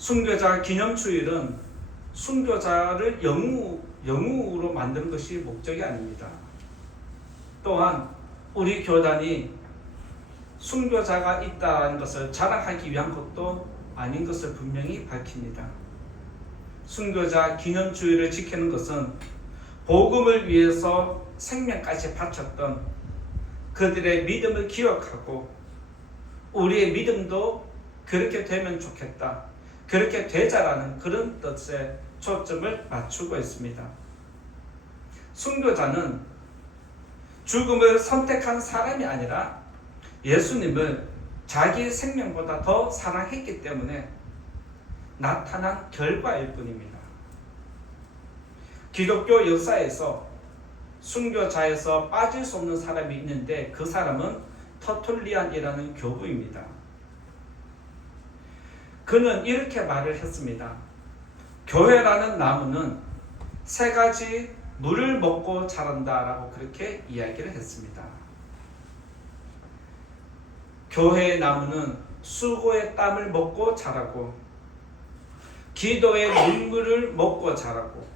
순교자 기념주일은 순교자를 영웅으로 만드는 것이 목적이 아닙니다. 또한 우리 교단이 순교자가 있다는 것을 자랑하기 위한 것도 아닌 것을 분명히 밝힙니다. 순교자 기념주일을 지키는 것은 복음을 위해서 생명까지 바쳤던 그들의 믿음을 기억하고 우리의 믿음도 그렇게 되면 좋겠다, 그렇게 되자라는 그런 뜻에 초점을 맞추고 있습니다. 순교자는 죽음을 선택한 사람이 아니라 예수님을 자기 생명보다 더 사랑했기 때문에 나타난 결과일 뿐입니다. 기독교 역사에서 순교자에서 빠질 수 없는 사람이 있는데 그 사람은 터툴리안이라는 교부입니다. 그는 이렇게 말을 했습니다. 교회라는 나무는 세 가지 물을 먹고 자란다라고 그렇게 이야기를 했습니다. 교회의 나무는 수고의 땀을 먹고 자라고, 기도의 눈물을 먹고 자라고,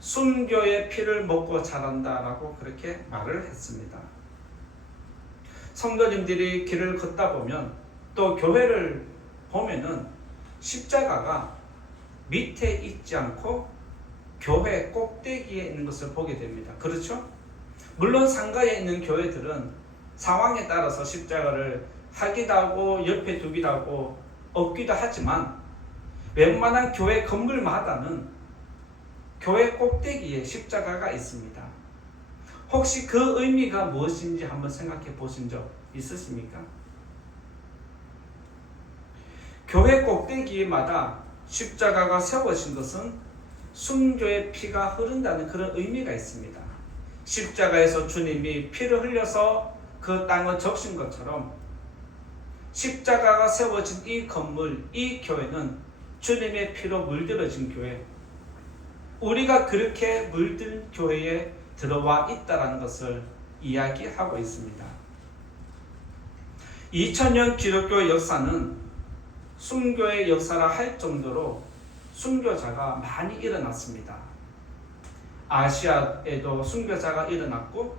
순교의 피를 먹고 자란다라고 그렇게 말을 했습니다. 성도님들이 길을 걷다 보면 또 교회를 보면은 십자가가 밑에 있지 않고 교회 꼭대기에 있는 것을 보게 됩니다. 그렇죠? 물론 상가에 있는 교회들은 상황에 따라서 십자가를 하기도 하고 옆에 두기도 하고 없기도 하지만 웬만한 교회 건물마다는 교회 꼭대기에 십자가가 있습니다. 혹시 그 의미가 무엇인지 한번 생각해 보신 적 있으십니까? 교회 꼭대기마다 십자가가 세워진 것은 순교의 피가 흐른다는 그런 의미가 있습니다. 십자가에서 주님이 피를 흘려서 그 땅을 적신 것처럼 십자가가 세워진 이 건물, 이 교회는 주님의 피로 물들어진 교회, 우리가 그렇게 물든 교회에 들어와 있다는 것을 이야기하고 있습니다. 2000년 기독교 역사는 순교의 역사라 할 정도로 순교자가 많이 일어났습니다. 아시아에도 순교자가 일어났고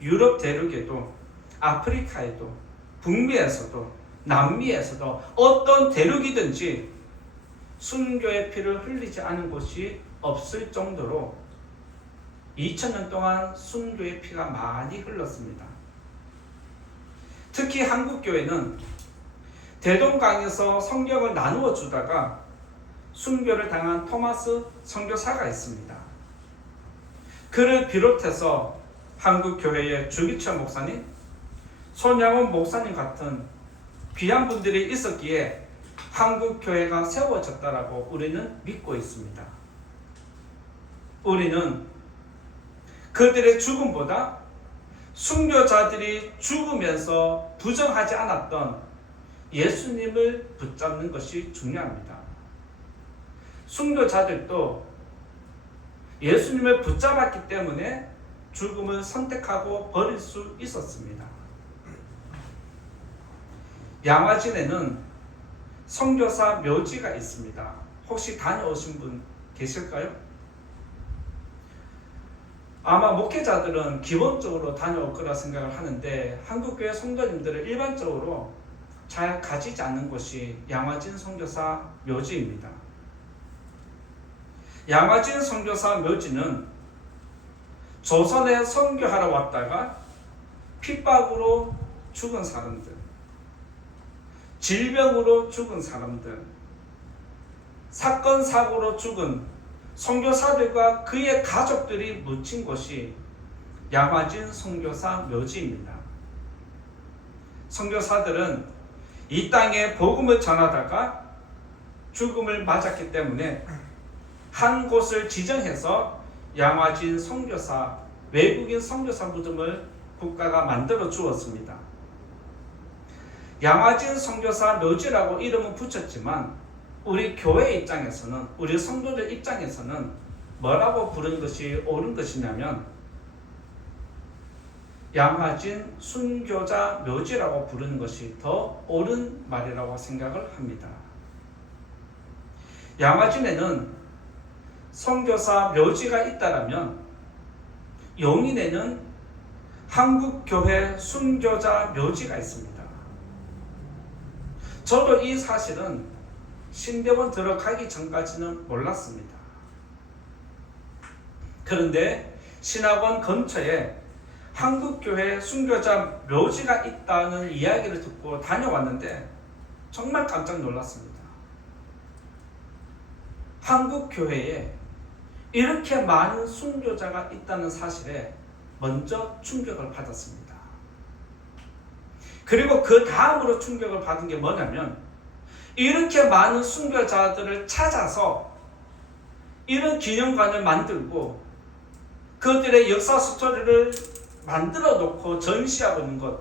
유럽 대륙에도 아프리카에도 북미에서도 남미에서도 어떤 대륙이든지 순교의 피를 흘리지 않은 곳이 없을 정도로 2000년 동안 순교의 피가 많이 흘렀습니다. 특히 한국교회는 대동강에서 성경을 나누어 주다가 순교를 당한 토마스 선교사가 있습니다. 그를 비롯해서 한국교회의 주기철 목사님, 손양원 목사님 같은 귀한 분들이 있었기에 한국교회가 세워졌다라고 우리는 믿고 있습니다. 우리는 그들의 죽음보다 순교자들이 죽으면서 부정하지 않았던 예수님을 붙잡는 것이 중요합니다. 순교자들도 예수님을 붙잡았기 때문에 죽음을 선택하고 버릴 수 있었습니다. 양화진에는 선교사 묘지가 있습니다. 혹시 다녀오신 분 계실까요? 아마 목회자들은 기본적으로 다녀올 거라 생각을 하는데 한국교회 성도님들은 일반적으로 잘 가지지 않는 곳이 양화진 선교사 묘지입니다. 양화진 선교사 묘지는 조선에 선교하러 왔다가 핍박으로 죽은 사람들, 질병으로 죽은 사람들, 사건 사고로 죽은 선교사들과 그의 가족들이 묻힌 곳이 양화진 선교사 묘지입니다. 선교사들은 이 땅에 복음을 전하다가 죽음을 맞았기 때문에 한 곳을 지정해서 양화진 선교사, 외국인 선교사 무덤을 국가가 만들어 주었습니다. 양화진 선교사 묘지라고 이름은 붙였지만 우리 교회 입장에서는, 우리 성도들 입장에서는 뭐라고 부르는 것이 옳은 것이냐면 양화진 순교자 묘지라고 부르는 것이 더 옳은 말이라고 생각을 합니다. 양화진에는 선교사 묘지가 있다라면 용인에는 한국교회 순교자 묘지가 있습니다. 저도 이 사실은 신대원 들어가기 전까지는 몰랐습니다. 그런데 신학원 근처에 한국교회 순교자 묘지가 있다는 이야기를 듣고 다녀왔는데 정말 깜짝 놀랐습니다. 한국교회에 이렇게 많은 순교자가 있다는 사실에 먼저 충격을 받았습니다. 그리고 그 다음으로 충격을 받은 게 뭐냐면 이렇게 많은 순교자들을 찾아서 이런 기념관을 만들고 그들의 역사 스토리를 만들어 놓고 전시하고 있는 것,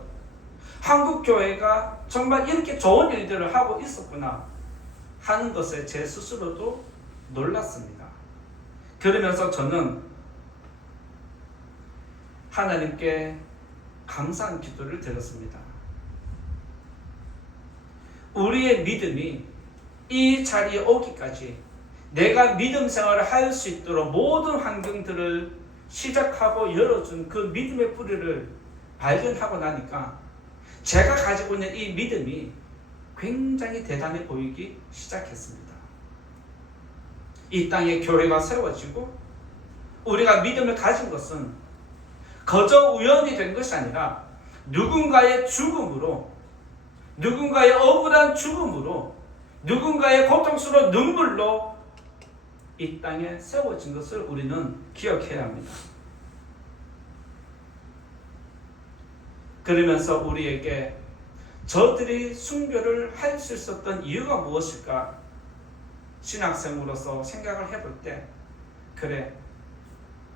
한국교회가 정말 이렇게 좋은 일들을 하고 있었구나 하는 것에 제 스스로도 놀랐습니다. 그러면서 저는 하나님께 감사한 기도를 드렸습니다. 우리의 믿음이 이 자리에 오기까지 내가 믿음 생활을 할 수 있도록 모든 환경들을 시작하고 열어준 그 믿음의 뿌리를 발견하고 나니까 제가 가지고 있는 이 믿음이 굉장히 대단해 보이기 시작했습니다. 이 땅에 교회가 세워지고 우리가 믿음을 가진 것은 거저 우연이 된 것이 아니라 누군가의 죽음으로, 누군가의 억울한 죽음으로, 누군가의 고통스러운 눈물로 이 땅에 세워진 것을 우리는 기억해야 합니다. 그러면서 우리에게 저들이 순교를 할 수 있었던 이유가 무엇일까? 신학생으로서 생각을 해볼 때 그래,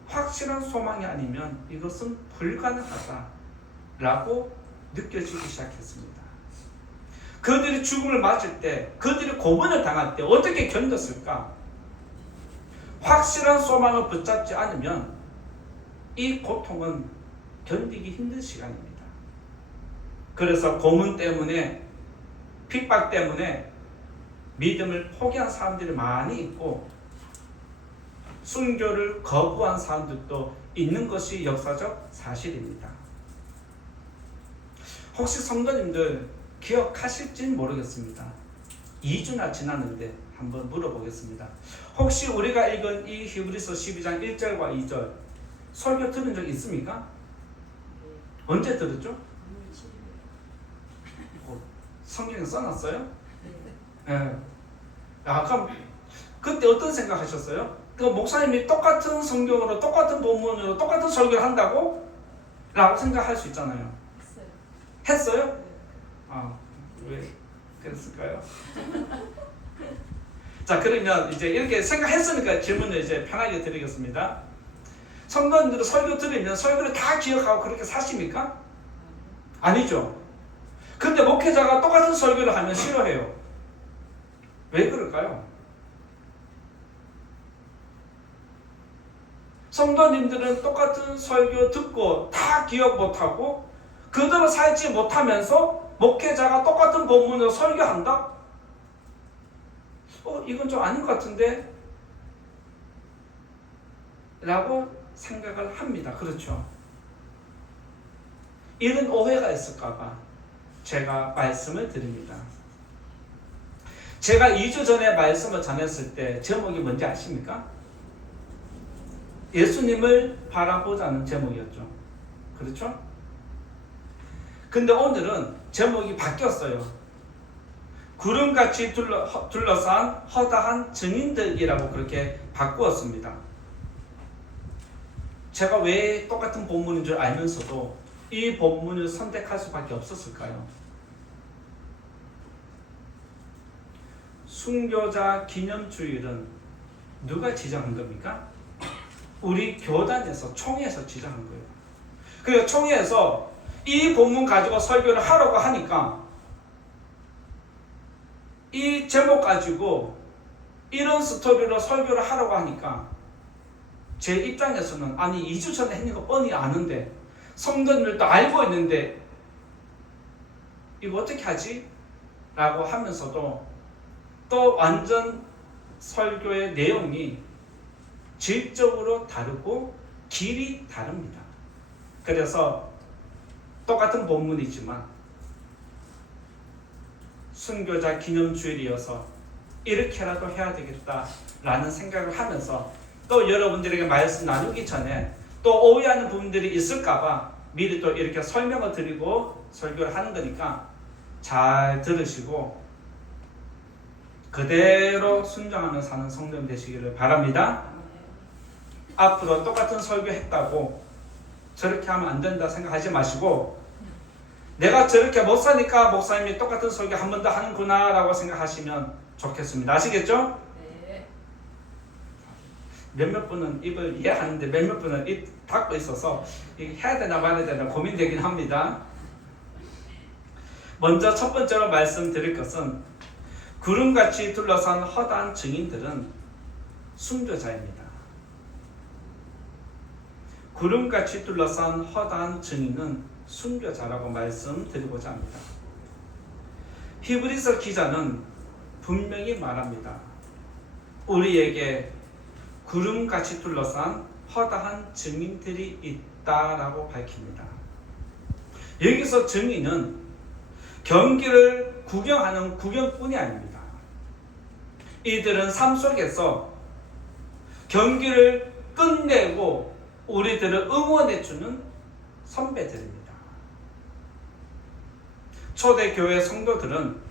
확실한 소망이 아니면 이것은 불가능하다라고 느껴지기 시작했습니다. 그들이 죽음을 맞을 때, 그들이 고문을 당할 때 어떻게 견뎠을까? 확실한 소망을 붙잡지 않으면 이 고통은 견디기 힘든 시간입니다. 그래서 고문 때문에, 핍박 때문에 믿음을 포기한 사람들이 많이 있고 순교를 거부한 사람들도 있는 것이 역사적 사실입니다. 혹시 성도님들 기억하실지는 모르겠습니다. 2주나 지났는데 한번 물어보겠습니다. 혹시 우리가 읽은 이 히브리서 12장 1절과 2절 설교 들은 적 있습니까? 언제 들었죠? 성경에 써놨어요? 네. 그럼 그때 어떤 생각 하셨어요? 그 목사님이 똑같은 성경으로 똑같은 본문으로 똑같은 설교를 한다고? 라고 생각할 수 있잖아요. 했어요? 왜 그랬을까요? 자, 그러면 이제 이렇게 생각했으니까 질문을 이제 편하게 드리겠습니다. 성도님들은 설교 들으면 설교를 다 기억하고 그렇게 사십니까? 아니죠. 근데 목회자가 똑같은 설교를 하면 싫어해요. 왜 그럴까요? 성도님들은 똑같은 설교 듣고 다 기억 못하고 그대로 살지 못하면서 목회자가 똑같은 본문으로 설교한다? 이건 좀 아닌 것 같은데? 라고 생각을 합니다. 그렇죠? 이런 오해가 있을까봐 제가 말씀을 드립니다. 제가 2주 전에 말씀을 전했을 때 제목이 뭔지 아십니까? 예수님을 바라보자는 제목이었죠. 그렇죠? 근데 오늘은 제목이 바뀌었어요. 구름같이 둘러싼 허다한 증인들이라고 그렇게 바꾸었습니다. 제가 왜 똑같은 본문인 줄 알면서도 이 본문을 선택할 수밖에 없었을까요? 순교자 기념주일은 누가 지정한 겁니까? 우리 교단에서, 총회에서 지정한 거예요. 그리고 총회에서 이 본문 가지고 설교를 하라고 하니까 이 제목 가지고 이런 스토리로 설교를 하라고 하니까 제 입장에서는 아니 2주 전에 했는 거 뻔히 아는데 성도님들도 알고 있는데 이거 어떻게 하지? 라고 하면서도 또 완전 설교의 내용이 질적으로 다르고 길이 다릅니다. 그래서 똑같은 본문이지만 순교자 기념주일이어서 이렇게라도 해야 되겠다라는 생각을 하면서 또 여러분들에게 말씀 나누기 전에 또 오해하는 부분들이 있을까봐 미리 또 이렇게 설명을 드리고 설교를 하는 거니까 잘 들으시고 그대로 순종하며 사는 성도님 되시기를 바랍니다. 앞으로 똑같은 설교했다고 저렇게 하면 안 된다 생각하지 마시고 내가 저렇게 못 사니까 목사님이 똑같은 설교 한 번 더 하는구나 라고 생각하시면 좋겠습니다. 아시겠죠? 네. 몇몇 분은 입을 이해하는데 몇몇 분은 입 닫고 있어서 이게 해야 되나 말아야 되나 고민되긴 합니다. 먼저 첫 번째로 말씀드릴 것은 구름같이 둘러싼 허다한 증인들은 순교자입니다. 구름같이 둘러싼 허다한 증인은 순교자라고 말씀드리고자 합니다. 히브리서 기자는 분명히 말합니다. 우리에게 구름같이 둘러싼 허다한 증인들이 있다라고 밝힙니다. 여기서 증인은 경기를 구경하는 구경꾼이 아닙니다. 이들은 삶 속에서 경기를 끝내고 우리들을 응원해주는 선배들입니다. 초대교회 성도들은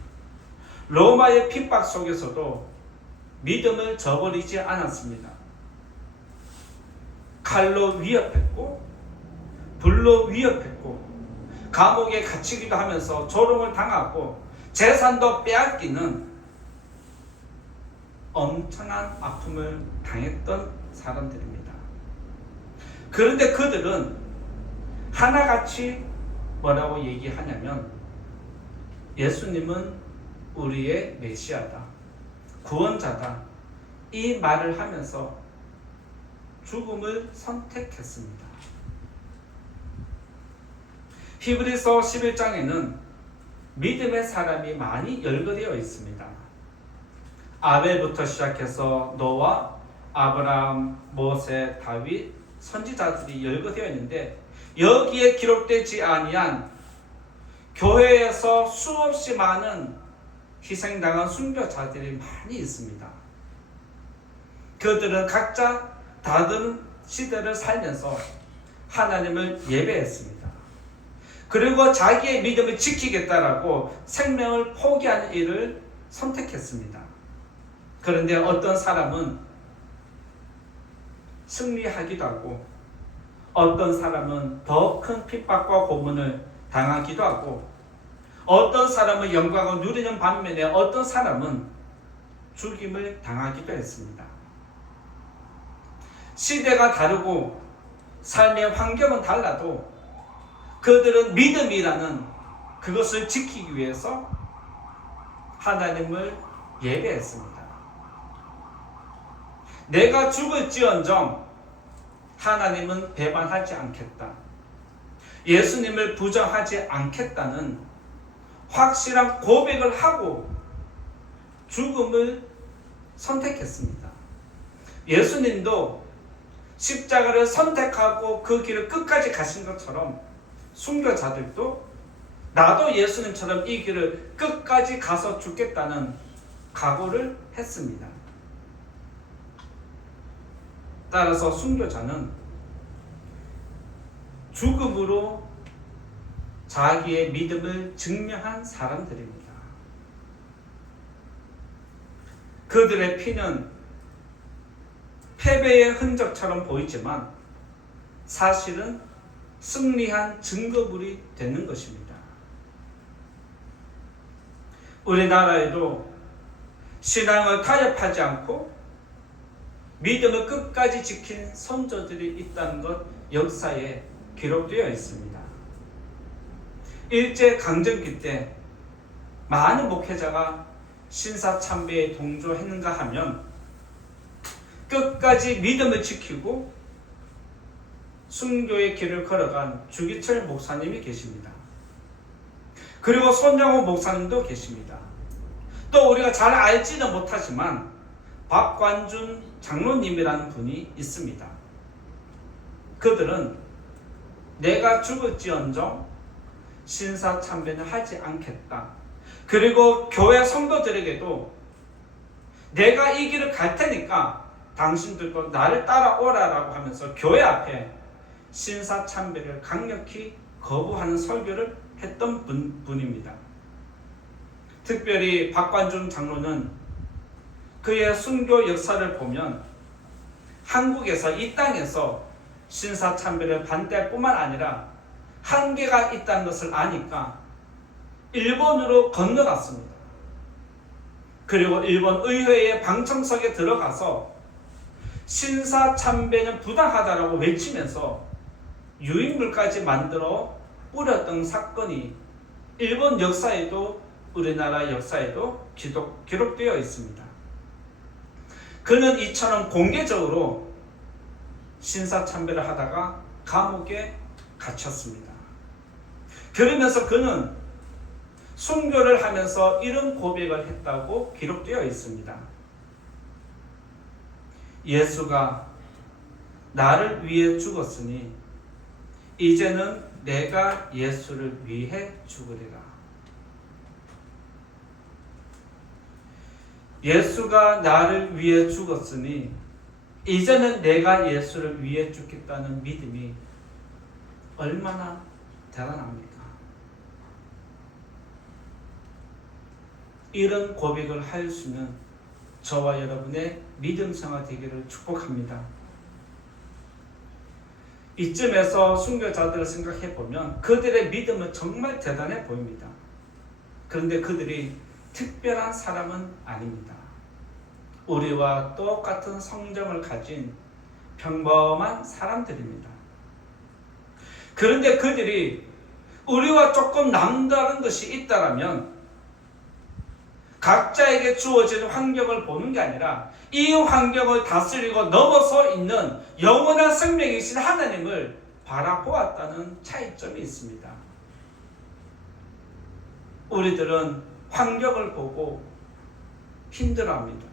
로마의 핍박 속에서도 믿음을 저버리지 않았습니다. 칼로 위협했고 불로 위협했고 감옥에 갇히기도 하면서 조롱을 당하고 재산도 빼앗기는 엄청난 아픔을 당했던 사람들입니다. 그런데 그들은 하나같이 뭐라고 얘기하냐면 예수님은 우리의 메시아다, 구원자다 이 말을 하면서 죽음을 선택했습니다. 히브리서 11장에는 믿음의 사람이 많이 열거되어 있습니다. 아벨부터 시작해서 노아, 아브라함, 모세, 다윗, 선지자들이 열거되어 있는데 여기에 기록되지 아니한 교회에서 수없이 많은 희생당한 순교자들이 많이 있습니다. 그들은 각자 다른 시대를 살면서 하나님을 예배했습니다. 그리고 자기의 믿음을 지키겠다라고 생명을 포기하는 일을 선택했습니다. 그런데 어떤 사람은 승리하기도 하고 어떤 사람은 더 큰 핍박과 고문을 당하기도 하고 어떤 사람은 영광을 누리는 반면에 어떤 사람은 죽임을 당하기도 했습니다. 시대가 다르고 삶의 환경은 달라도 그들은 믿음이라는 그것을 지키기 위해서 하나님을 예배했습니다. 내가 죽을지언정 하나님은 배반하지 않겠다, 예수님을 부정하지 않겠다는 확실한 고백을 하고 죽음을 선택했습니다. 예수님도 십자가를 선택하고 그 길을 끝까지 가신 것처럼 순교자들도 나도 예수님처럼 이 길을 끝까지 가서 죽겠다는 각오를 했습니다. 따라서 순교자는 죽음으로 자기의 믿음을 증명한 사람들입니다. 그들의 피는 패배의 흔적처럼 보이지만 사실은 승리한 증거물이 되는 것입니다. 우리나라에도 신앙을 타협하지 않고 믿음을 끝까지 지킨 선조들이 있다는 것 역사에 기록되어 있습니다. 일제강점기 때 많은 목회자가 신사참배에 동조했는가 하면 끝까지 믿음을 지키고 순교의 길을 걸어간 주기철 목사님이 계십니다. 그리고 손정호 목사님도 계십니다. 또 우리가 잘 알지는 못하지만 박관준 장로님이라는 분이 있습니다. 그들은 내가 죽을지언정 신사참배는 하지 않겠다. 그리고 교회 성도들에게도 내가 이 길을 갈 테니까 당신들도 나를 따라오라라고 하면서 교회 앞에 신사참배를 강력히 거부하는 설교를 했던 분입니다. 특별히 박관준 장로는 그의 순교 역사를 보면 한국에서 이 땅에서 신사참배를 반대할 뿐만 아니라 한계가 있다는 것을 아니까 일본으로 건너갔습니다. 그리고 일본 의회의 방청석에 들어가서 신사참배는 부당하다라고 외치면서 유인물까지 만들어 뿌렸던 사건이 일본 역사에도 우리나라 역사에도 기록되어 있습니다. 그는 이처럼 공개적으로 신사참배를 하다가 감옥에 갇혔습니다. 그러면서 그는 순교를 하면서 이런 고백을 했다고 기록되어 있습니다. 예수가 나를 위해 죽었으니 이제는 내가 예수를 위해 죽으리라. 예수가 나를 위해 죽었으니 이제는 내가 예수를 위해 죽겠다는 믿음이 얼마나 대단합니까? 이런 고백을 할 수 있는 저와 여러분의 믿음 생활 되기를 축복합니다. 이쯤에서 순교자들을 생각해 보면 그들의 믿음은 정말 대단해 보입니다. 그런데 그들이 특별한 사람은 아닙니다. 우리와 똑같은 성정을 가진 평범한 사람들입니다. 그런데 그들이 우리와 조금 남다른 것이 있다면 각자에게 주어진 환경을 보는 게 아니라 이 환경을 다스리고 넘어서 있는 영원한 생명이신 하나님을 바라보았다는 차이점이 있습니다. 우리들은 환경을 보고 힘들어합니다.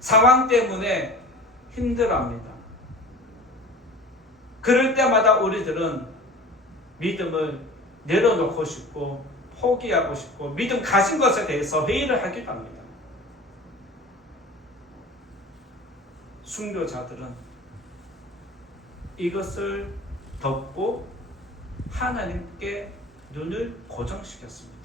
상황 때문에 힘들어합니다. 그럴 때마다 우리들은 믿음을 내려놓고 싶고 포기하고 싶고 믿음 가진 것에 대해서 회의를 하기도 합니다. 순교자들은 이것을 덮고 하나님께 눈을 고정시켰습니다.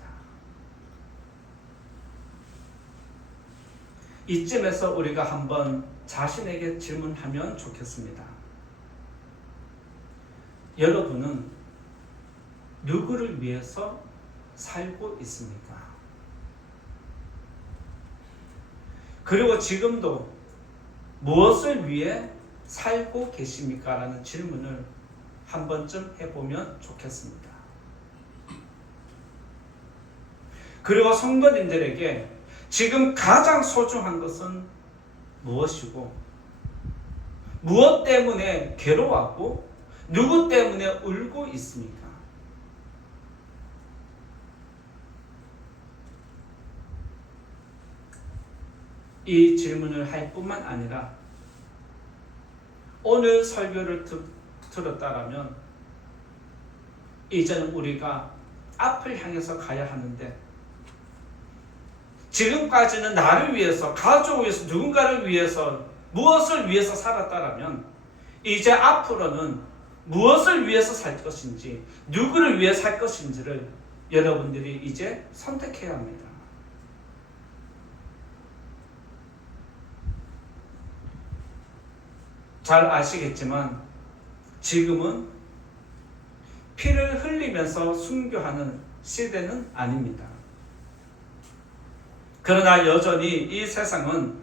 이쯤에서 우리가 한번 자신에게 질문하면 좋겠습니다. 여러분은 누구를 위해서 살고 있습니까? 그리고 지금도 무엇을 위해 살고 계십니까? 라는 질문을 한 번쯤 해보면 좋겠습니다. 그리고 성도님들에게 지금 가장 소중한 것은 무엇이고 무엇 때문에 괴로워하고 누구 때문에 울고 있습니까? 이 질문을 할 뿐만 아니라 오늘 설교를 들었다라면 이제는 우리가 앞을 향해서 가야 하는데 지금까지는 나를 위해서, 가족을 위해서, 누군가를 위해서, 무엇을 위해서 살았다라면 이제 앞으로는 무엇을 위해서 살 것인지, 누구를 위해 살 것인지를 여러분들이 이제 선택해야 합니다. 잘 아시겠지만 지금은 피를 흘리면서 순교하는 시대는 아닙니다. 그러나 여전히 이 세상은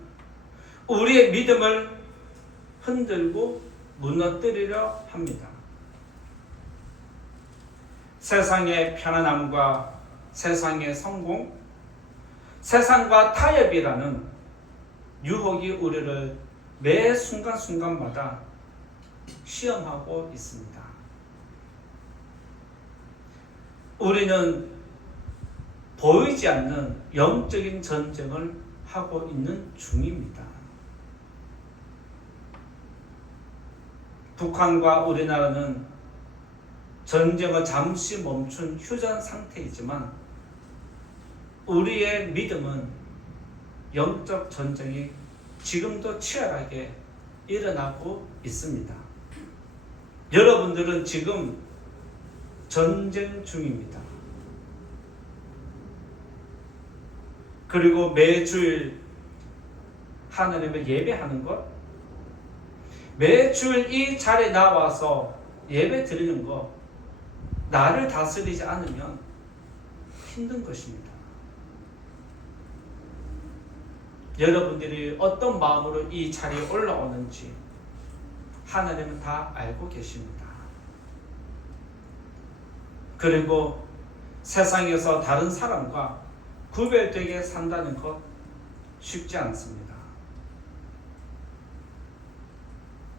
우리의 믿음을 흔들고 무너뜨리려 합니다. 세상의 편안함과 세상의 성공, 세상과 타협이라는 유혹이 우리를 매 순간순간마다 시험하고 있습니다. 우리는 보이지 않는 영적인 전쟁을 하고 있는 중입니다. 북한과 우리나라는 전쟁을 잠시 멈춘 휴전 상태이지만 우리의 믿음은 영적 전쟁이 지금도 치열하게 일어나고 있습니다. 여러분들은 지금 전쟁 중입니다. 그리고 매주일 하나님을 예배하는 것, 매주일 이 자리에 나와서 예배 드리는 것, 나를 다스리지 않으면 힘든 것입니다. 여러분들이 어떤 마음으로 이 자리에 올라오는지 하나님은 다 알고 계십니다. 그리고 세상에서 다른 사람과 구별되게 산다는 것 쉽지 않습니다.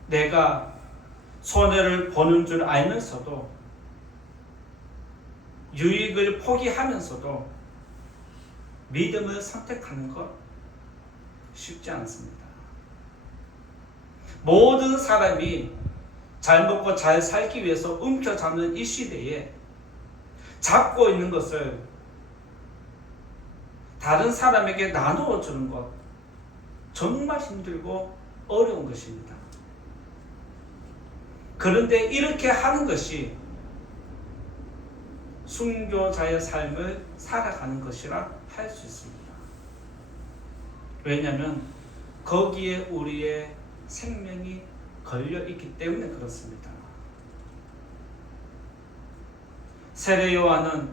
내가 손해를 보는 줄 알면서도 유익을 포기하면서도 믿음을 선택하는 것 쉽지 않습니다. 모든 사람이 잘 먹고 잘 살기 위해서 움켜잡는 이 시대에 잡고 있는 것을 다른 사람에게 나누어 주는 것 정말 힘들고 어려운 것입니다. 그런데 이렇게 하는 것이 순교자의 삶을 살아가는 것이라 할 수 있습니다. 왜냐하면 거기에 우리의 생명이 걸려 있기 때문에 그렇습니다. 세례 요한은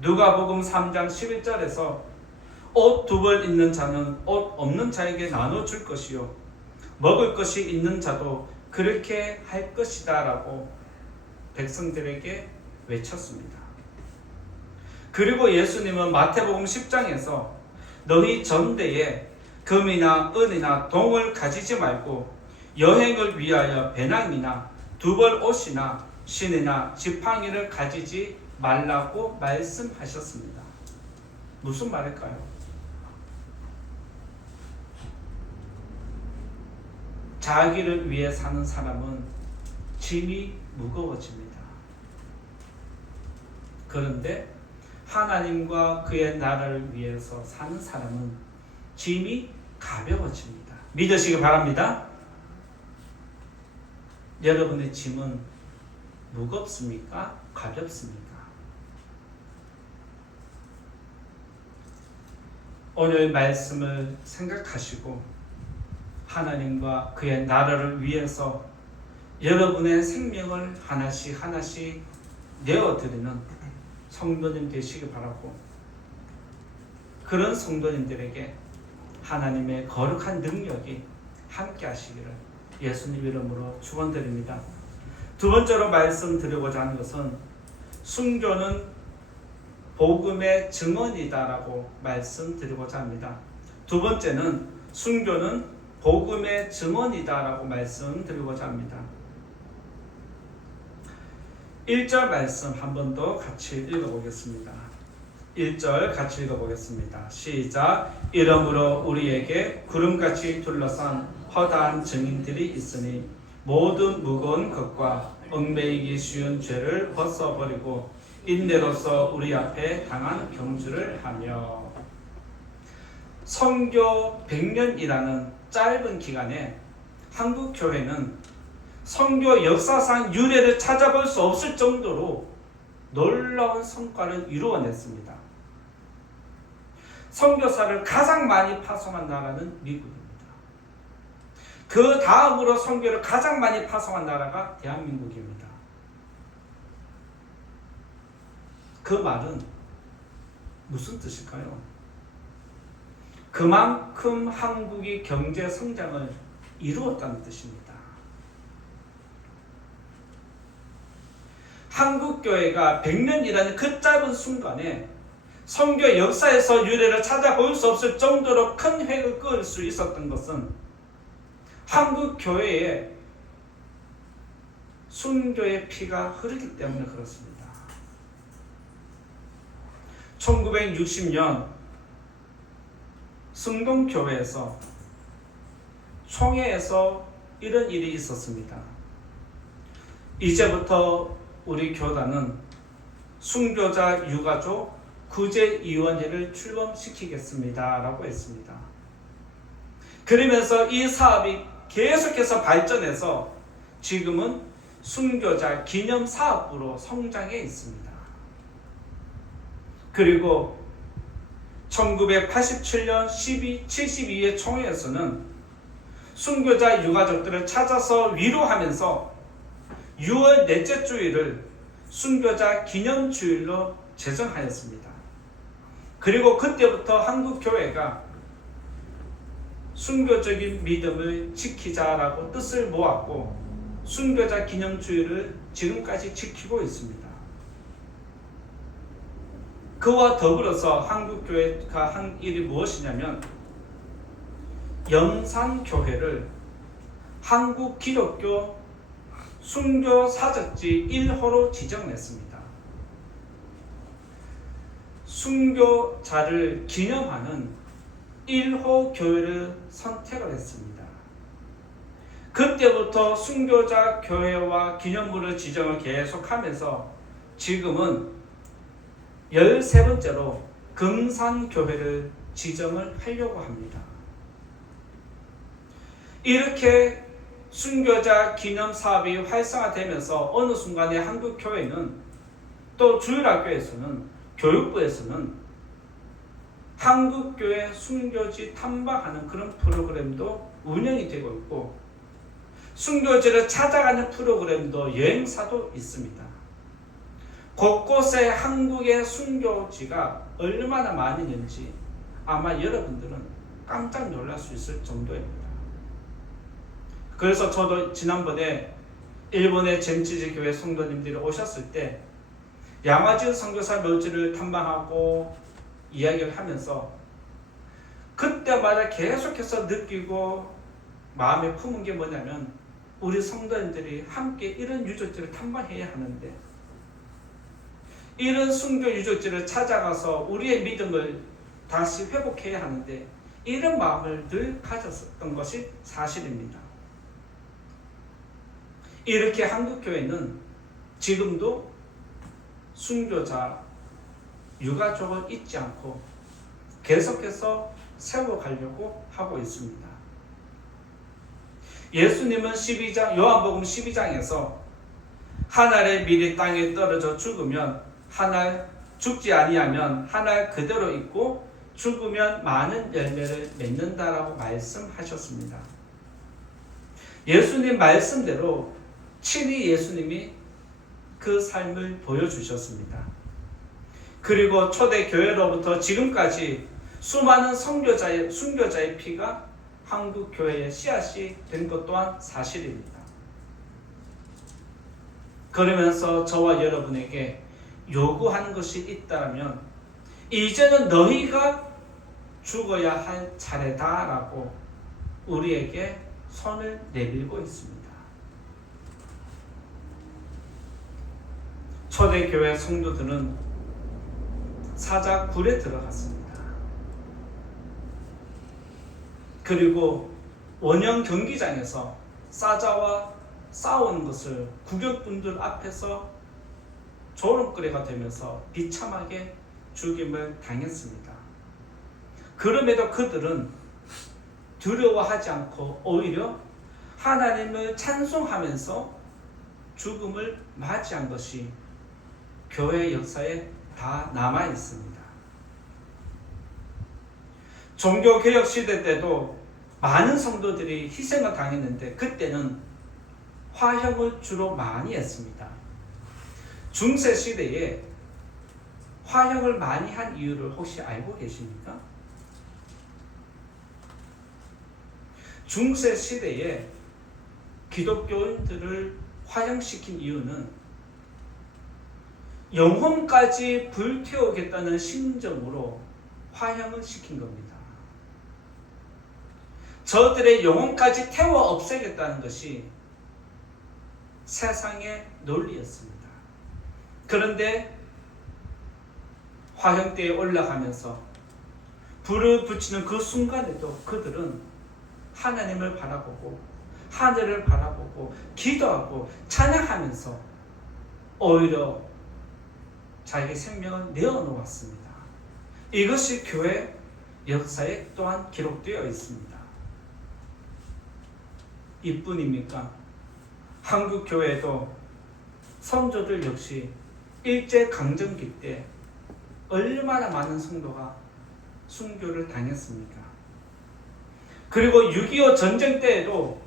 누가복음 3장 11절에서 옷 두 벌 있는 자는 옷 없는 자에게 나눠줄 것이요 먹을 것이 있는 자도 그렇게 할 것이다 라고 백성들에게 외쳤습니다. 그리고 예수님은 마태복음 10장에서 너희 전대에 금이나 은이나 동을 가지지 말고 여행을 위하여 배낭이나 두 벌 옷이나 신이나 지팡이를 가지지 말라고 말씀하셨습니다. 무슨 말일까요? 자기를 위해 사는 사람은 짐이 무거워집니다. 그런데 하나님과 그의 나라를 위해서 사는 사람은 짐이 가벼워집니다. 믿으시기 바랍니다. 여러분의 짐은 무겁습니까? 가볍습니까? 오늘 말씀을 생각하시고 하나님과 그의 나라를 위해서 여러분의 생명을 하나씩 하나씩 내어드리는 성도님 되시기 바라고, 그런 성도님들에게 하나님의 거룩한 능력이 함께 하시기를 예수님 이름으로 축원드립니다. 두 번째로 말씀드리고자 하는 것은 순교는 복음의 증언이다라고 말씀드리고자 합니다. 두 번째는 순교는 복음의 증언이다라고 말씀드리고자 합니다. 1절 말씀 한 번 더 같이 읽어보겠습니다. 1절 같이 읽어보겠습니다. 시작. 이러므로 우리에게 구름같이 둘러싼 허다한 증인들이 있으니 모든 무거운 것과 얽매이기 쉬운 죄를 벗어버리고 인내로서 우리 앞에 당한 경주를 하며. 선교 100년이라는 짧은 기간에 한국 교회는 선교 역사상 유례를 찾아볼 수 없을 정도로 놀라운 성과를 이루어냈습니다. 선교사를 가장 많이 파송한 나라는 미국입니다. 그 다음으로 선교를 가장 많이 파송한 나라가 대한민국입니다. 그 말은 무슨 뜻일까요? 그만큼 한국이 경제 성장을 이루었다는 뜻입니다. 한국교회가 100년이라는 그 짧은 순간에 선교 역사에서 유례를 찾아볼 수 없을 정도로 큰 획을 그을 수 있었던 것은 한국교회에 순교의 피가 흐르기 때문에 그렇습니다. 1960년 승동교회에서 총회에서 이런 일이 있었습니다. 이제부터 우리 교단은 순교자 유가족 구제위원회를 출범시키겠습니다 라고 했습니다. 그러면서 이 사업이 계속해서 발전해서 지금은 순교자 기념사업부로 성장해 있습니다. 그리고 1987년 72회 총회에서는 순교자 유가족들을 찾아서 위로하면서 6월 넷째 주일을 순교자 기념주일로 제정하였습니다. 그리고 그때부터 한국교회가 순교적인 믿음을 지키자라고 뜻을 모았고 순교자 기념주일을 지금까지 지키고 있습니다. 그와 더불어서 한국교회가 한 일이 무엇이냐면 영산교회를 한국기독교 순교사적지 1호로 지정했습니다. 순교자를 기념하는 1호 교회를 선택을 했습니다. 그때부터 순교자 교회와 기념부를 지정을 계속하면서 지금은 13번째로 금산교회를 지정을 하려고 합니다. 이렇게 순교자 기념 사업이 활성화되면서 어느 순간에 한국교회는 또 주일학교에서는 교육부에서는 한국교회 순교지 탐방하는 그런 프로그램도 운영이 되고 있고 순교지를 찾아가는 프로그램도 여행사도 있습니다. 곳곳에 한국의 순교지가 얼마나 많이 있는지 아마 여러분들은 깜짝 놀랄 수 있을 정도입니다. 그래서 저도 지난번에 일본의 젠치지 교회 성도님들이 오셨을 때 야마지 선교사 묘지를 탐방하고 이야기를 하면서 그때마다 계속해서 느끼고 마음에 품은 게 뭐냐면 우리 성도님들이 함께 이런 유적지를 탐방해야 하는데 이런 순교 유적지를 찾아가서 우리의 믿음을 다시 회복해야 하는데 이런 마음을 늘 가졌었던 것이 사실입니다. 이렇게 한국교회는 지금도 순교자 유가족을 잊지 않고 계속해서 세워가려고 하고 있습니다. 예수님은 요한복음 12장에서 한 알의 밀이 땅에 떨어져 죽으면 한 알 죽지 아니하면 한 알 그대로 있고 죽으면 많은 열매를 맺는다라고 말씀하셨습니다. 예수님 말씀대로 친히 예수님이 그 삶을 보여주셨습니다. 그리고 초대교회로부터 지금까지 수많은 순교자의 피가 한국교회의 씨앗이 된 것 또한 사실입니다. 그러면서 저와 여러분에게 요구하는 것이 있다면 이제는 너희가 죽어야 할 차례다라고 우리에게 손을 내밀고 있습니다. 초대교회 성도들은 사자굴에 들어갔습니다. 그리고 원형 경기장에서 사자와 싸우는 것을 구경꾼들 앞에서 조롱거리가 되면서 비참하게 죽임을 당했습니다. 그럼에도 그들은 두려워하지 않고 오히려 하나님을 찬송하면서 죽음을 맞이한 것이 교회 역사에 다 남아 있습니다. 종교개혁 시대 때도 많은 성도들이 희생을 당했는데 그때는 화형을 주로 많이 했습니다. 중세 시대에 화형을 많이 한 이유를 혹시 알고 계십니까? 중세 시대에 기독교인들을 화형시킨 이유는 영혼까지 불태우겠다는 심정으로 화형을 시킨 겁니다. 저들의 영혼까지 태워 없애겠다는 것이 세상의 논리였습니다. 그런데 화형대에 올라가면서 불을 붙이는 그 순간에도 그들은 하나님을 바라보고 하늘을 바라보고 기도하고 찬양하면서 오히려 자기 생명을 내어놓았습니다. 이것이 교회 역사에 또한 기록되어 있습니다. 이뿐입니까? 한국 교회도 성도들 역시 일제강점기 때 얼마나 많은 성도가 순교를 당했습니까? 그리고 6.25 전쟁 때에도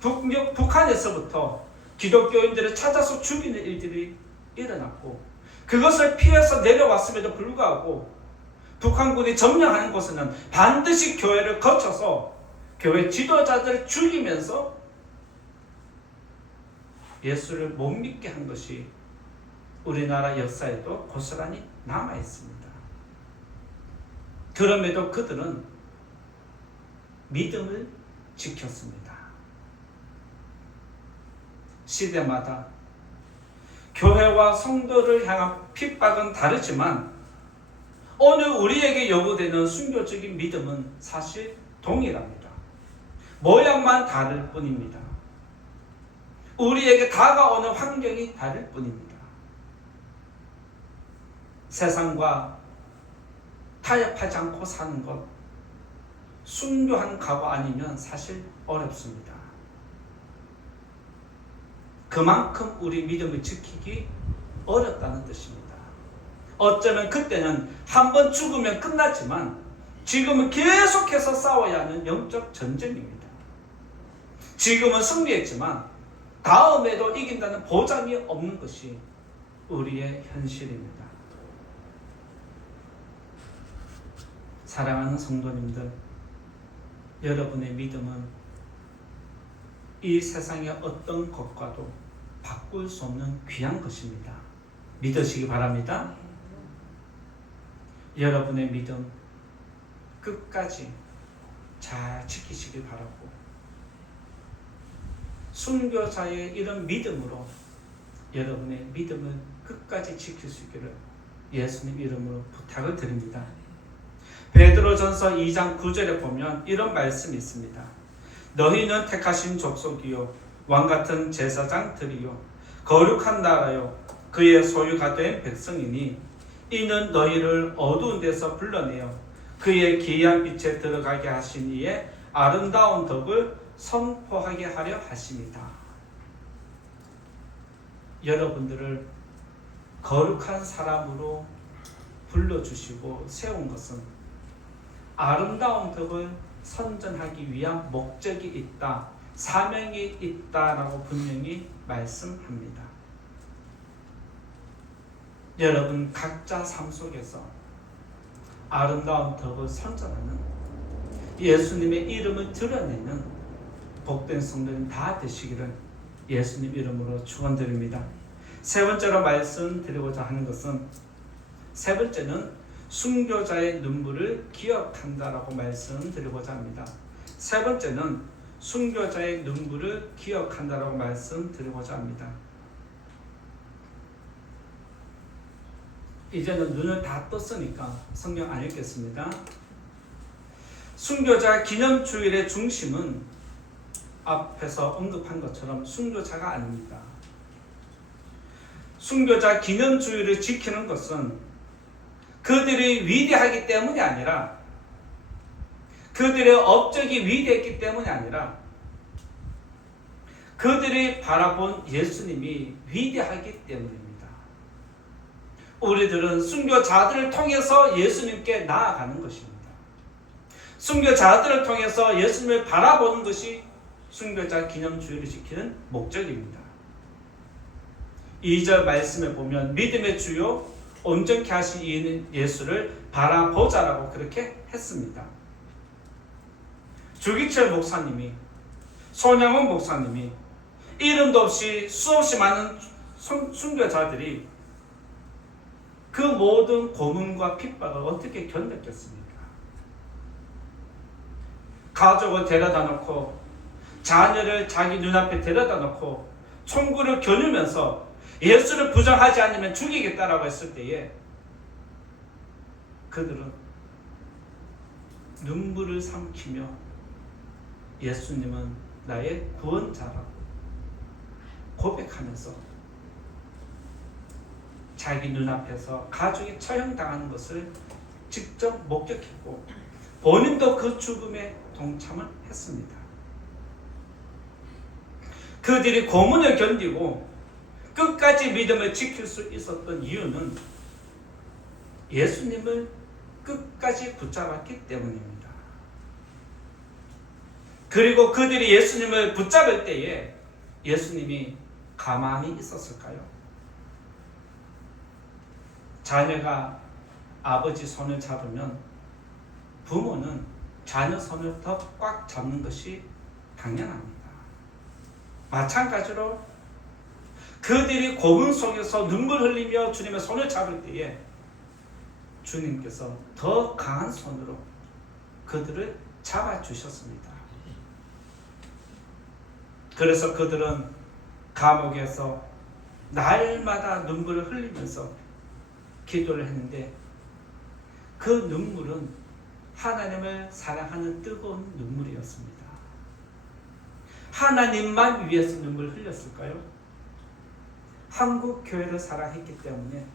북한에서부터 기독교인들을 찾아서 죽이는 일들이 일어났고, 그것을 피해서 내려왔음에도 불구하고 북한군이 점령하는 곳에는 반드시 교회를 거쳐서 교회 지도자들을 죽이면서 예수를 못 믿게 한 것이 우리나라 역사에도 고스란히 남아 있습니다. 그럼에도 그들은 믿음을 지켰습니다. 시대마다 교회와 성도를 향한 핍박은 다르지만 오늘 우리에게 요구되는 순교적인 믿음은 사실 동일합니다. 모양만 다를 뿐입니다. 우리에게 다가오는 환경이 다를 뿐입니다. 세상과 타협하지 않고 사는 것, 순교한 각오 아니면 사실 어렵습니다. 그만큼 우리 믿음을 지키기 어렵다는 뜻입니다. 어쩌면 그때는 한번 죽으면 끝났지만 지금은 계속해서 싸워야 하는 영적 전쟁입니다. 지금은 승리했지만 다음에도 이긴다는 보장이 없는 것이 우리의 현실입니다. 사랑하는 성도님들, 여러분의 믿음은 이 세상의 어떤 것과도 바꿀 수 없는 귀한 것입니다. 믿으시기 바랍니다. 여러분의 믿음 끝까지 잘 지키시기 바라고, 순교자의 이런 믿음으로 여러분의 믿음을 끝까지 지킬 수 있기를 예수님 이름으로 부탁을 드립니다. 베드로전서 2장 9절에 보면 이런 말씀이 있습니다. 너희는 택하신 족속이요 왕같은 제사장들이요 거룩한 나라요 그의 소유가 된 백성이니 이는 너희를 어두운 데서 불러내어 그의 기이한 빛에 들어가게 하신 이의 아름다운 덕을 선포하게 하려 하십니다. 여러분들을 거룩한 사람으로 불러주시고 세운 것은 아름다운 덕을 선전하기 위한 목적이 있다, 사명이 있다라고 분명히 말씀합니다. 여러분 각자 삶 속에서 아름다운 덕을 선전하는 예수님의 이름을 드러내는 복된 성도님 다 되시기를 예수님 이름으로 축원드립니다. 세 번째로 말씀드리고자 하는 것은, 세 번째는 순교자의 눈물을 기억한다라고 말씀드리고자 합니다. 세 번째는 순교자의 눈물을 기억한다라고 말씀드리고자 합니다. 이제는 눈을 다 떴으니까 성경 안 읽겠습니다. 순교자 기념주일의 중심은 앞에서 언급한 것처럼 순교자가 아닙니다. 순교자 기념주일을 지키는 것은 그들이 위대하기 때문이 아니라, 그들의 업적이 위대했기 때문이 아니라 그들이 바라본 예수님이 위대하기 때문입니다. 우리들은 순교자들을 통해서 예수님께 나아가는 것입니다. 순교자들을 통해서 예수님을 바라보는 것이 순교자 기념주일을 지키는 목적입니다. 2절 말씀에 보면 믿음의 주요 온전케 하신 이는 예수를 바라보자라고 그렇게 했습니다. 주기철 목사님이, 손양원 목사님이, 이름도 없이 수없이 많은 순교자들이 그 모든 고문과 핍박을 어떻게 견뎠겠습니까? 가족을 데려다 놓고 자녀를 자기 눈앞에 데려다 놓고 총구를 겨누면서 예수를 부정하지 않으면 죽이겠다라고 했을 때에 그들은 눈물을 삼키며 예수님은 나의 구원자라고 고백하면서 자기 눈앞에서 가족이 처형당하는 것을 직접 목격했고 본인도 그 죽음에 동참을 했습니다. 그들이 고문을 견디고 끝까지 믿음을 지킬 수 있었던 이유는 예수님을 끝까지 붙잡았기 때문입니다. 그리고 그들이 예수님을 붙잡을 때에 예수님이 가만히 있었을까요? 자녀가 아버지 손을 잡으면 부모는 자녀 손을 더 꽉 잡는 것이 당연합니다. 마찬가지로 그들이 고문 속에서 눈물 흘리며 주님의 손을 잡을 때에 주님께서 더 강한 손으로 그들을 잡아주셨습니다. 그래서 그들은 감옥에서 날마다 눈물을 흘리면서 기도를 했는데 그 눈물은 하나님을 사랑하는 뜨거운 눈물이었습니다. 하나님만 위해서 눈물을 흘렸을까요? 한국 교회를 사랑했기 때문에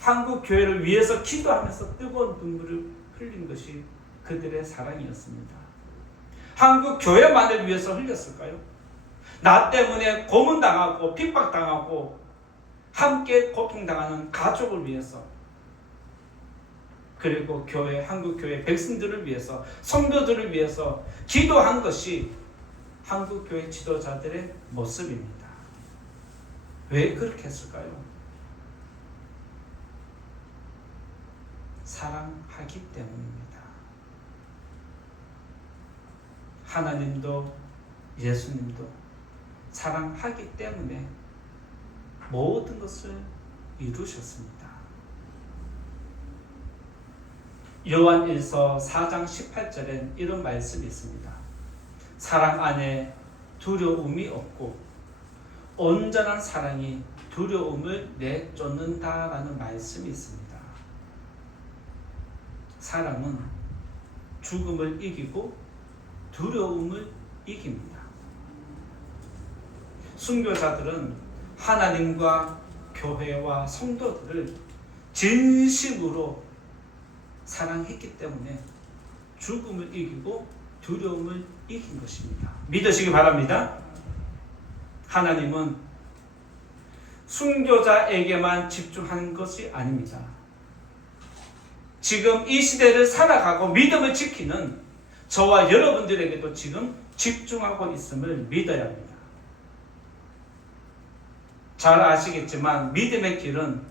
한국 교회를 위해서 기도하면서 뜨거운 눈물을 흘린 것이 그들의 사랑이었습니다. 한국 교회만을 위해서 흘렸을까요? 나 때문에 고문당하고 핍박당하고 함께 고통당하는 가족을 위해서 그리고 교회, 한국 교회 백성들을 위해서 성도들을 위해서 기도한 것이 한국 교회 지도자들의 모습입니다. 왜 그렇게 했을까요? 사랑하기 때문입니다. 하나님도 예수님도 사랑하기 때문에 모든 것을 이루셨습니다. 요한일서 4장 18절엔 이런 말씀이 있습니다. 사랑 안에 두려움이 없고 온전한 사랑이 두려움을 내쫓는다라는 말씀이 있습니다. 사랑은 죽음을 이기고 두려움을 이깁니다. 순교자들은 하나님과 교회와 성도들을 진심으로 사랑했기 때문에 죽음을 이기고 두려움을 이긴 것입니다. 믿으시기 바랍니다. 하나님은 순교자에게만 집중하는 것이 아닙니다. 지금 이 시대를 살아가고 믿음을 지키는 저와 여러분들에게도 지금 집중하고 있음을 믿어야 합니다. 잘 아시겠지만 믿음의 길은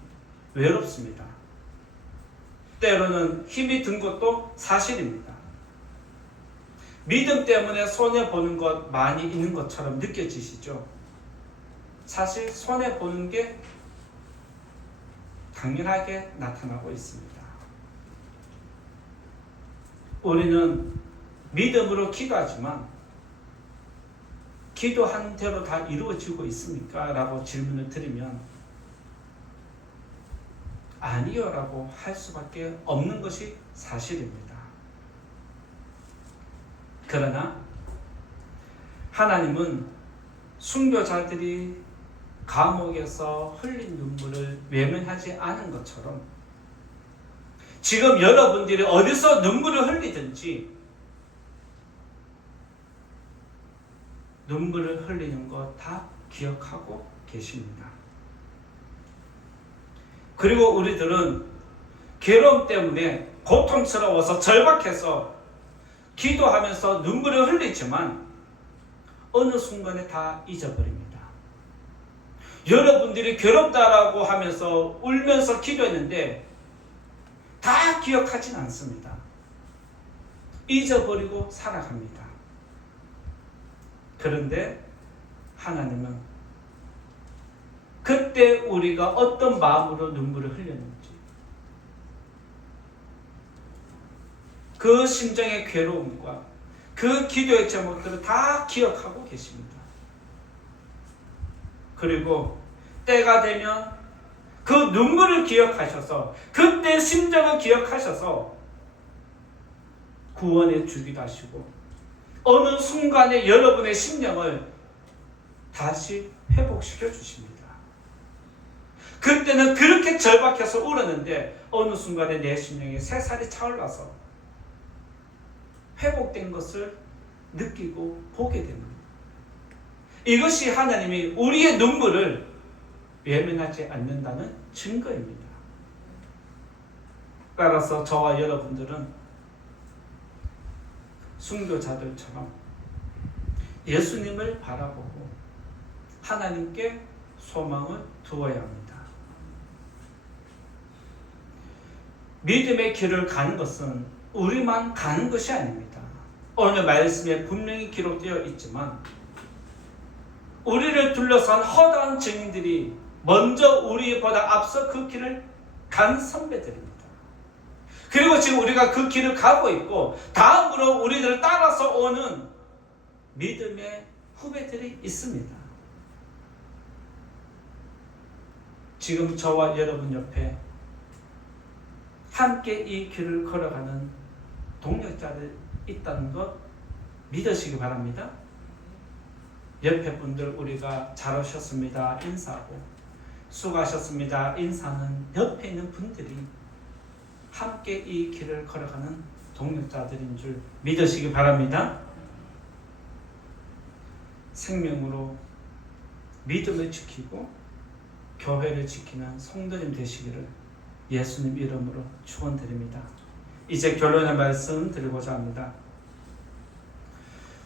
외롭습니다. 때로는 힘이 든 것도 사실입니다. 믿음 때문에 손해보는 것 많이 있는 것처럼 느껴지시죠? 사실 손해보는 게 당연하게 나타나고 있습니다. 우리는 믿음으로 기도하지만 기도한 대로 다 이루어지고 있습니까? 라고 질문을 드리면 아니요 라고 할 수밖에 없는 것이 사실입니다. 그러나 하나님은 순교자들이 감옥에서 흘린 눈물을 외면하지 않은 것처럼 지금 여러분들이 어디서 눈물을 흘리든지 눈물을 흘리는 거 다 기억하고 계십니다. 그리고 우리들은 괴로움 때문에 고통스러워서 절박해서 기도하면서 눈물을 흘리지만 어느 순간에 다 잊어버립니다. 여러분들이 괴롭다라고 하면서 울면서 기도했는데 다 기억하진 않습니다. 잊어버리고 살아갑니다. 그런데 하나님은 그때 우리가 어떤 마음으로 눈물을 흘렸는지 그 심정의 괴로움과 그 기도의 제목들을 다 기억하고 계십니다. 그리고 때가 되면 그 눈물을 기억하셔서 그때 심정을 기억하셔서 구원해 주기도 하시고 어느 순간에 여러분의 심령을 다시 회복시켜 주십니다. 그때는 그렇게 절박해서 울었는데 어느 순간에 내 심령에 새살이 차올라서 회복된 것을 느끼고 보게 됩니다. 이것이 하나님이 우리의 눈물을 외면하지 않는다는 증거입니다. 따라서 저와 여러분들은 순교자들처럼 예수님을 바라보고 하나님께 소망을 두어야 합니다. 믿음의 길을 가는 것은 우리만 가는 것이 아닙니다. 오늘 말씀에 분명히 기록되어 있지만 우리를 둘러싼 허다한 증인들이 먼저 우리보다 앞서 그 길을 간 선배들입니다. 그리고 지금 우리가 그 길을 가고 있고 다음으로 우리들을 따라서 오는 믿음의 후배들이 있습니다. 지금 저와 여러분 옆에 함께 이 길을 걸어가는 동역자들 있다는 것 믿으시기 바랍니다. 옆에 분들 우리가 잘 오셨습니다 인사하고 수고하셨습니다 인사는 옆에 있는 분들이 함께 이 길을 걸어가는 동역자들인 줄 믿으시기 바랍니다. 생명으로 믿음을 지키고 교회를 지키는 성도님 되시기를 예수님 이름으로 축원드립니다. 이제 결론의 말씀 드리고자 합니다.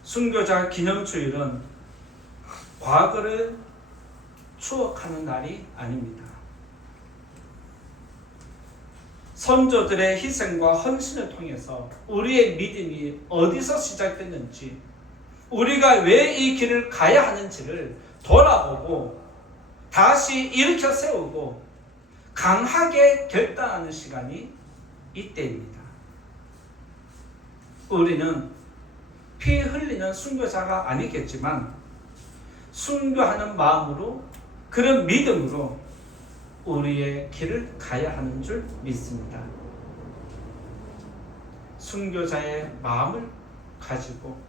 순교자 기념주일은 과거를 추억하는 날이 아닙니다. 선조들의 희생과 헌신을 통해서 우리의 믿음이 어디서 시작됐는지, 우리가 왜 이 길을 가야 하는지를 돌아보고 다시 일으켜 세우고 강하게 결단하는 시간이 이때입니다. 우리는 피 흘리는 순교자가 아니겠지만 순교하는 마음으로, 그런 믿음으로 우리의 길을 가야 하는 줄 믿습니다. 순교자의 마음을 가지고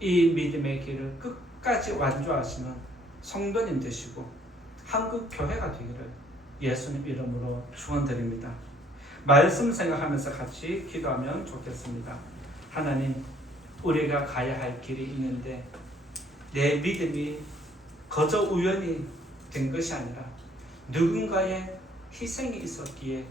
이 믿음의 길을 끝까지 완주하시는 성도님 되시고 한국 교회가 되기를 예수님 이름으로 축원드립니다. 말씀 생각하면서 같이 기도하면 좋겠습니다. 하나님, 우리가 가야 할 길이 있는데 내 믿음이 거저 우연히 된 것이 아니라 누군가의 희생이 있었기에